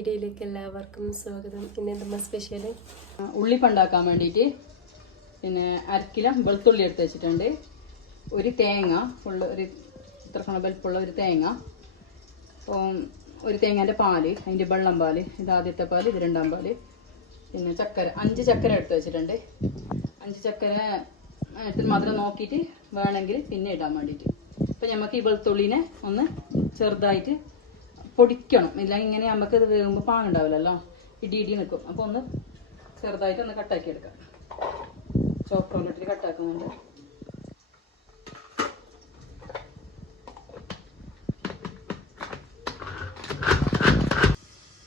വീഡിയോയിലേക്ക് എല്ലാവർക്കും സ്വാഗതം. പിന്നെ എന്താ സ്പെഷ്യൽ ഉള്ളിപ്പണ്ടാക്കാൻ വേണ്ടിയിട്ട് പിന്നെ അരക്കിലം വെളുത്തുള്ളി എടുത്ത് വെച്ചിട്ടുണ്ട്. ഒരു തേങ്ങ ഫുള്ള് ഒരു ഇത്ര കണ വലിപ്പുള്ള ഒരു തേങ്ങ. അപ്പോൾ ഒരു തേങ്ങേന്റെ പാൽ അതിന്റെ വെള്ളം പാൽ ഇത് ആദ്യത്തെ പാൽ ഇത് രണ്ടാം പാൽ. പിന്നെ ചക്കര അഞ്ച് ചക്കര എടുത്ത് വെച്ചിട്ടുണ്ട്. അഞ്ച് ചക്കര എടുത്ത് മധുരം നോക്കിയിട്ട് വേണമെങ്കിൽ പിന്നെ ഇടാൻ വേണ്ടിയിട്ട് അപ്പം നമുക്ക് ഈ വെളുത്തുള്ളിനെ ഒന്ന് ചെറുതായിട്ട് പൊടിക്കണം. ഇല്ല ഇങ്ങനെ നമുക്ക് ഇത് വേകുമ്പോൾ പാങ്ങുണ്ടാവില്ലല്ലോ. ഇടി ഇടി നിൽക്കും. അപ്പോൾ ഒന്ന് ചെറുതായിട്ട് ഒന്ന് കട്ടാക്കി എടുക്കാം. ചോക്കോലിട്ടിട്ട് കട്ടാക്കുന്നുണ്ട്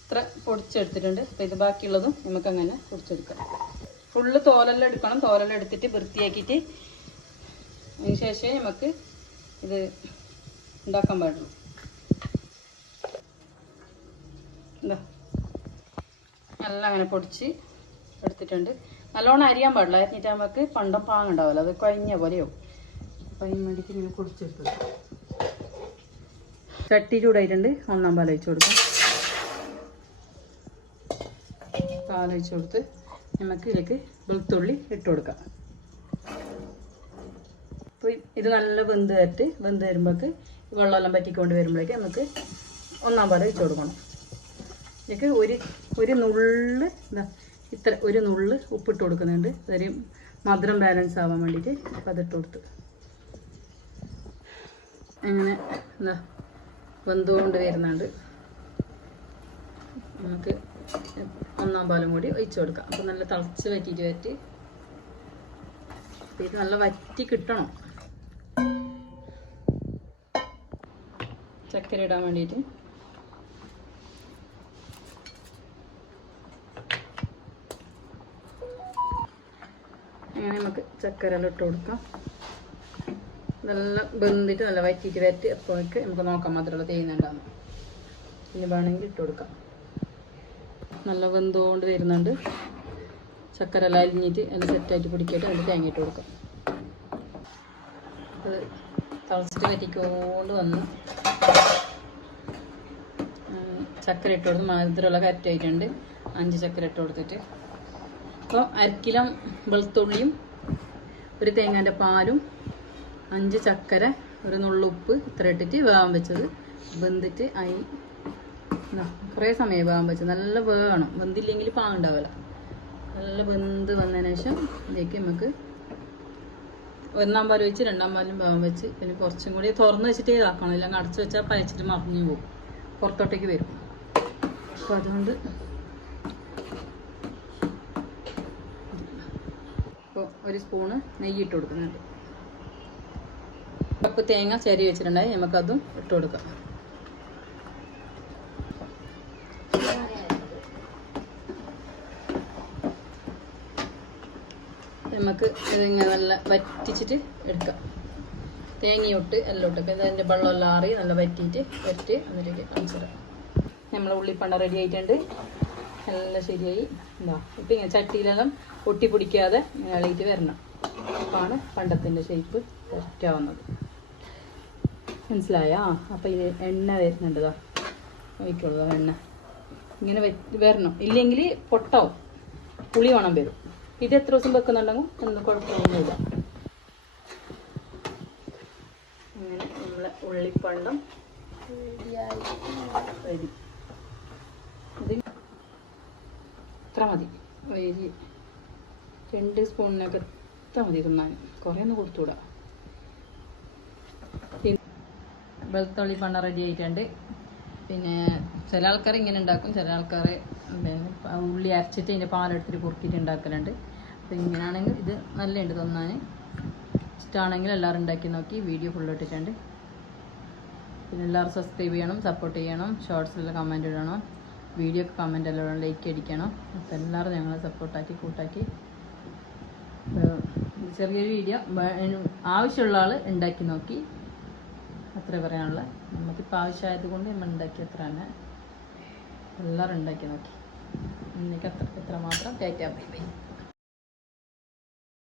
ഇത്ര പൊടിച്ചെടുത്തിട്ടുണ്ട്. അപ്പോൾ ഇത് ബാക്കിയുള്ളതും നമുക്ക് അങ്ങനെ പൊടിച്ചെടുക്കാം. ഫുള്ള് തോലെല്ലാം എടുക്കണം. തോലെല്ലാം എടുത്തിട്ട് വൃത്തിയാക്കിയിട്ട് അതിന് ശേഷമേ നമുക്ക് ഇത് ഉണ്ടാക്കാൻ പാടുള്ളൂ. എന്താ നല്ല അങ്ങനെ പൊടിച്ച് എടുത്തിട്ടുണ്ട്. നല്ലോണം അരിയാൻ പാടില്ല. അരിഞ്ഞിട്ട് നമുക്ക് പണ്ടം പാങ്ങുണ്ടാവില്ല അത് കഴിഞ്ഞ പോലെയോ അപ്പം അതിന് വേണ്ടിയിട്ട് ഇങ്ങനെ കുടിച്ചെടുത്തു ചട്ടി ചൂടായിട്ടുണ്ട്. ഒന്നാം പാൽ ഒഴിച്ച് കൊടുക്കാം കൊടുത്ത് നമുക്ക് ഇതിലേക്ക് വെളുത്തുള്ളി ഇട്ട് കൊടുക്കാം. അപ്പോൾ ഇത് നല്ല വെന്ത് തരട്ട് വെന്ത് വരുമ്പോഴേക്ക് വെള്ളമെല്ലാം പറ്റിക്കൊണ്ട് വരുമ്പോഴേക്ക് നമുക്ക് ഒന്നാം പാൽ കൊടുക്കണം. ഇതിലേക്ക് ഒരു ഒരു നുള്ള് എന്താ ഇത്ര ഒരു നുള്ള് ഉപ്പിട്ട് കൊടുക്കുന്നുണ്ട്. ഒരു മധുരം ബാലൻസ് ആവാൻ വേണ്ടിയിട്ട് അപ്പം അതിട്ട് കൊടുത്ത്. അങ്ങനെ എന്താ വെന്തുകൊണ്ട് വരുന്നുണ്ട്. നമുക്ക് ഒന്നാം പാലും കൂടി ഒഴിച്ചു കൊടുക്കാം. അപ്പം നല്ല തിളച്ച് വറ്റിയിട്ട് വറ്റി ഇത് നല്ല വറ്റി കിട്ടണം. ചക്കര ഇടാൻ വേണ്ടിയിട്ട്. അങ്ങനെ നമുക്ക് ചക്കര എല്ലാം ഇട്ട് കൊടുക്കാം. നല്ല വെന്തിട്ട് നല്ല വറ്റിയിട്ട് വരട്ടി അപ്പോഴേക്ക് നമുക്ക് നോക്കാം മധുരമുള്ള തേയുന്നുണ്ടാകും പിന്നെ വേണമെങ്കിൽ ഇട്ട് കൊടുക്കാം. നല്ല വെന്തുകൊണ്ട് വരുന്നുണ്ട്. ചക്കര എല്ലാം അരിഞ്ഞിട്ട് അതിൽ സെറ്റായിട്ട് പിടിക്കായിട്ട് അതിൽ തേങ്ങ ഇട്ട് കൊടുക്കാം. അത് തിളച്ചിട്ട് വറ്റിക്കൊണ്ട് വന്ന് ചക്കര ഇട്ട് കൊടുത്ത് മധുരമുള്ള കറക്റ്റായിട്ടുണ്ട് അഞ്ച് ചക്കര ഇട്ട് കൊടുത്തിട്ട്. അപ്പോൾ അരക്കിലം വെളുത്തുള്ളിയും ഒരു തേങ്ങാന്റെ പാലും അഞ്ച് ചക്കര ഒരു നുള്ളുപ്പ് ഇത്ര ഇട്ടിട്ട് വേവാൻ വെച്ചത്. വെന്തിട്ട് ഇതാ, കുറേ സമയം വേവാൻ വെച്ചത്. നല്ല വേണം വെന്തില്ലെങ്കിൽ പാങ്ങുണ്ടാവില്ല നല്ല വെന്ത് വന്നതിന് ശേഷം ഇതിലേക്ക് നമുക്ക് ഒന്നാം പാൽ വെച്ച് രണ്ടാം പാലും വേവാൻ വെച്ച് പിന്നെ കുറച്ചും കൂടി തുറന്ന് വെച്ചിട്ട് ഇതാക്കണം. ഇല്ലെങ്കിൽ അടച്ചു വെച്ചാൽ പയച്ചിട്ട് മറിഞ്ഞു പോകും പുറത്തോട്ടേക്ക് വരും. അപ്പോൾ അതുകൊണ്ട് ഒരു സ്പൂണ് നെയ്യ് ഇട്ട് കൊടുക്കുന്നുണ്ട്. കപ്പ് തേങ്ങ ചെരി വെച്ചിട്ടുണ്ടായി നമുക്കതും ഇട്ട് കൊടുക്കാം. നമുക്ക് ഇതിങ്ങനെ നല്ല വറ്റിച്ചിട്ട് എടുക്കാം. തേങ്ങയൊട്ട് എല്ലാം ഇട്ട് പിന്നെ അതിന്റെ വെള്ളമെല്ലാം ആറി നല്ല വറ്റിയിട്ട് വറ്റി അതിലേക്ക് അടിച്ചിടാം. നമ്മളെ ഉള്ളിപ്പണ്ട റെഡി ആയിട്ടുണ്ട്. എല്ലാം ശരിയായി. എന്താ ഇപ്പം ഇങ്ങനെ ചട്ടിയിലെല്ലാം ഒട്ടി പിടിക്കാതെ ഇങ്ങനെ ഇളയിട്ട് വരണം. അപ്പാണ് പണ്ടത്തിന്റെ ഷേപ്പ് കറക്റ്റാവുന്നത് മനസ്സിലായാ? അപ്പം ഇത് എണ്ണ വരുന്നുണ്ട് ഇതാ. ഒഴിക്കുള്ളൂ എണ്ണ. ഇങ്ങനെ വരണം. ഇല്ലെങ്കിൽ പൊട്ടാവും. പുളി വേണം വരും. ഇത് എത്ര ദിവസം വെക്കുന്നുണ്ടെങ്കിൽ ഒന്നും കുഴപ്പമൊന്നുമില്ല. ഇങ്ങനെ നമ്മളെ ഉള്ളിപ്പണ്ടം റെഡി ഇത് ഇത്ര മതി. ഒരു രണ്ട് സ്പൂണിനൊക്കെ ഇത്ര മതി തിന്നാൻ. കുറേ ഒന്ന് കൊടുത്തുകൂടാ പിന്നെ വെളുത്തുള്ളി പണ റെഡി ആയിട്ടുണ്ട്. പിന്നെ ചില ആൾക്കാർ ഇങ്ങനെ ഉണ്ടാക്കും ചില ആൾക്കാർ ഉള്ളി അരച്ചിട്ട് അതിന്റെ പാലെടുത്തിട്ട് കുറുക്കിയിട്ട് ഉണ്ടാക്കലുണ്ട്. അപ്പോൾ ഇങ്ങനെയാണെങ്കിൽ ഇത് നല്ലുണ്ട് തിന്നാൻ ഇഷ്ടമാണെങ്കിൽ എല്ലാവരും ഉണ്ടാക്കി നോക്കി. വീഡിയോ ഫുൾ ഇട്ടിട്ടുണ്ട്. പിന്നെ എല്ലാവരും സബ്സ്ക്രൈബ് ചെയ്യണം സപ്പോർട്ട് ചെയ്യണം. ഷോർട്സിലുള്ള കമന്റ് ഇടണം. ഒക്കെ എല്ലാം എല്ലാവരും ലൈക്ക് അടിക്കണം. അപ്പോൾ എല്ലാവരും ഞങ്ങളെ സപ്പോർട്ടാക്കി കൂട്ടാക്കി. ചെറിയൊരു വീഡിയോ ആവശ്യമുള്ള ആൾ ഉണ്ടാക്കി നോക്കി. അത്രേ പറയാനുള്ള. നമുക്കിപ്പോൾ ആവശ്യമായത് കൊണ്ട് നമ്മൾ ഉണ്ടാക്കി അത്ര തന്നെ എല്ലാവരും ഉണ്ടാക്കി നോക്കി. എനിക്ക് അത്ര എത്ര മാത്രം ബൈ ബൈ